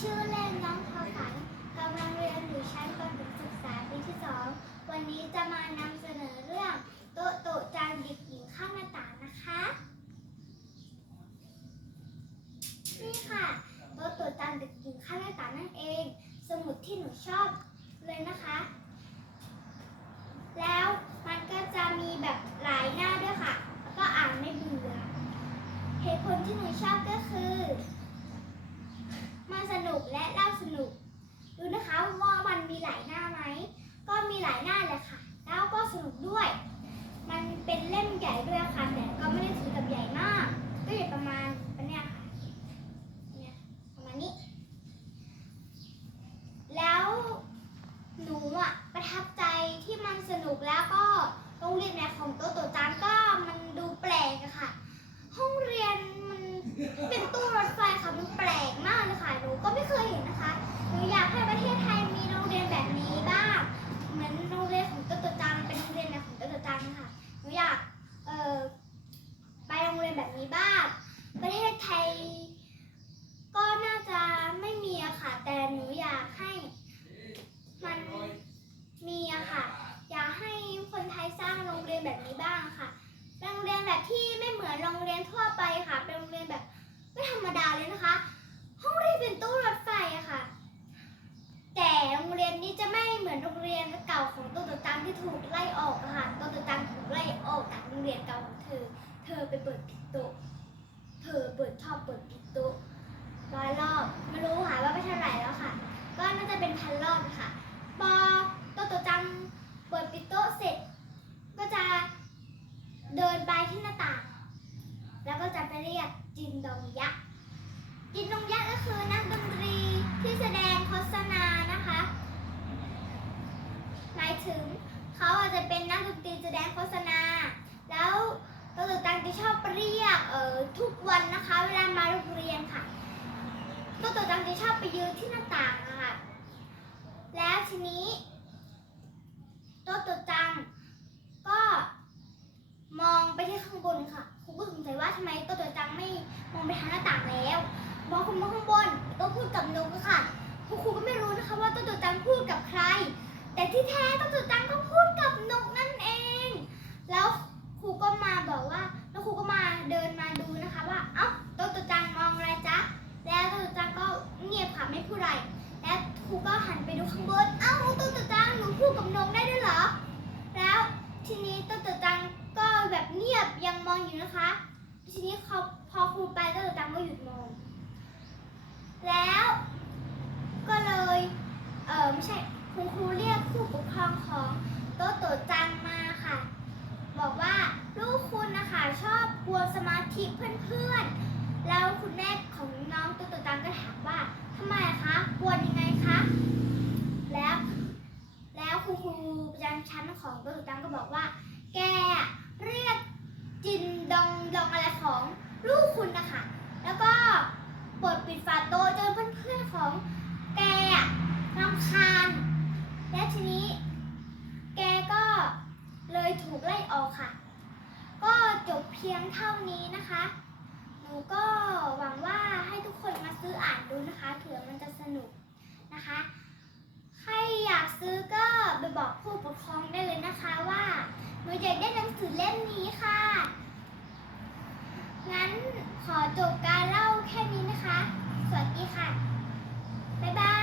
ชื่อเล่นน้องพอฝันกำลังเรียนอยู่ชั้นประถมศึกษาปีที่สองวันนี้จะมานำเสนอเรื่องโต๊ะโต๊ะจานเด็กหญิงข้างหน้าต่างนะคะ นี่ค่ะโต๊ะโต๊ะจานเด็กหญิงข้างหน้าต่างนั่นเอง สมุดที่หนูชอบเลยนะคะ แล้วมันก็จะมีแบบหลายหน้าด้วยค่ะ แล้วก็อ่านไม่เบื่อเหตุผลที่หนูชอบก็คือ มันสนุกและเล่าสนุก ดูนะคะว่ามันมีหลายหน้าไหม ก็มีหลายหน้าเลยค่ะ แล้วก็สนุกด้วย มันเป็นเล่มใหญ่ด้วยค่ะ แต่ก็ไม่ได้ถือกับใหญ่มาก ก็อยู่ประมาณเนี้ยค่ะเนี่ยประมาณนี้ แล้วหนูอะประทับใจที่มันสนุกแล้วก็โรงเรียนเนี่ยของโตโตจานก็มันดูแปลกอะค่ะ ห้องเรียนตู้รถไฟค่ะมันแปลกมากเลยค่ะหนูก็ไม่เคยเห็นนะคะหนูอยากให้ประเทศไทยมีโรงเรียนแบบนี้บ้างเหมือนโรงเรียนของโตโตจานเป็นโรงเรียนแบบของโตโตจานค่ะหนูอยากเออไปโรงเรียนแบบนี้บ้าง ประเทศไทย ก็น่าจะไม่มีอะค่ะ แต่หนูอยากให้มันมีอะค่ะ อยากให้คนไทยสร้างโรงเรีย นแบบนี้บ้างค่ะเป็นโรงเรียนแบบที่ไม่เหมือนโรงเรียนทั่วไปค่ะ เป็นโรงเรียนแบบไม่ธรรมดาเลยนะคะ ห้องเรียนเป็นตู้รถไฟอะค่ะ แต่โรงเรียนนี้จะไม่เหมือนโรงเรียนเก่าของตัวตัวตังที่ถูกไล่ออกค่ะ ตัวตัวตังถูกไล่ออกจากโรงเรียนเก่าของเธอ เธอไปเปิดผิดโต๊ะเธอเปิดชอบเปิดผิดโต๊ะร้อยรอบไม่รู้ค่ะว่าไม่เท่าไหร่แล้วค่ะ ก็น่าจะเป็นพันรอบค่ะพอโตโตจังเปิดปิดโต๊ะเสร็จ ก็จะเดินไปที่หน้าต่าง แล้วก็ จะไปเรียกจินดงยักษ์ จินดงยักษ์ก็คือนักดนตรีที่แสดงโฆษณานะคะ หมายถึงเขาอาจจะเป็นนักดนตรีแสดงโฆษณา แล้วโตโตจังจะชอบเรียกเอ่อทุกวันนะคะ เวลามาโรงเรียนค่ะตัวตัวจังจะชอบไปยืนที่หน้าต่างะค่ะแล้วทีนี้ตัวตัวจังก็มองไปที่ข้างบนค่ะ สัยว่าทำไมตัวตัวจังไม่มองไปทางหน้าต่างแล้วมองขึ้นมาข้างบนก็พูดกับนกค่ะครูครูก็ไม่รู้นะคะว่าตัวตัวจังพูดกับใคร แต่ที่แท้ตัวตัวจังก็พูดกับนกนั่นเอง แล้วครูก็มาบอกว่าแล้วครูก็มาเดินมาดูนะคะว่าเอ้าตัวตัวจังมองอะไรจ๊ะแล้วตัวตุจังก็เงียบค่ะไม่พูดอะไรแล้วครูก็หันไปดูข้างบนเอ้าตัวตุจังหนูพูดกับนกได้ด้วยเหรอ แล้วทีนี้ตัวตุจังก็แบบเงียบยังมองอยู่นะคะ ทีนี้เขาพอครูไปตัวตุจังก็หยุดมอง แล้วก็เลยเออไม่ใช่คุณครูเรียกผู้ปกครองของโตโตจังมาค่ะ บอกว่าลูกคุณนะคะชอบกวนสมาธิเพื่อนๆ แล้วคุณแม่ของน้องตัวตัวตังก็ถามว่าทำไมคะกวนยังไงคะแล้ว แล้วครูครูประจำชั้นของตัวตัวตังก็บอกว่า แก เพียงเท่านี้นะคะ หนูก็หวังว่าให้ทุกคนมาซื้ออ่านดูนะคะเผื่อมันจะสนุกนะคะ ใครอยากซื้อก็ไปบอกผู้ปกครองได้เลยนะคะว่าหนูอยากได้หนังสือเล่มนี้ค่ะ งั้นขอจบการเล่าแค่นี้นะคะ สวัสดีค่ะ บ๊ายบาย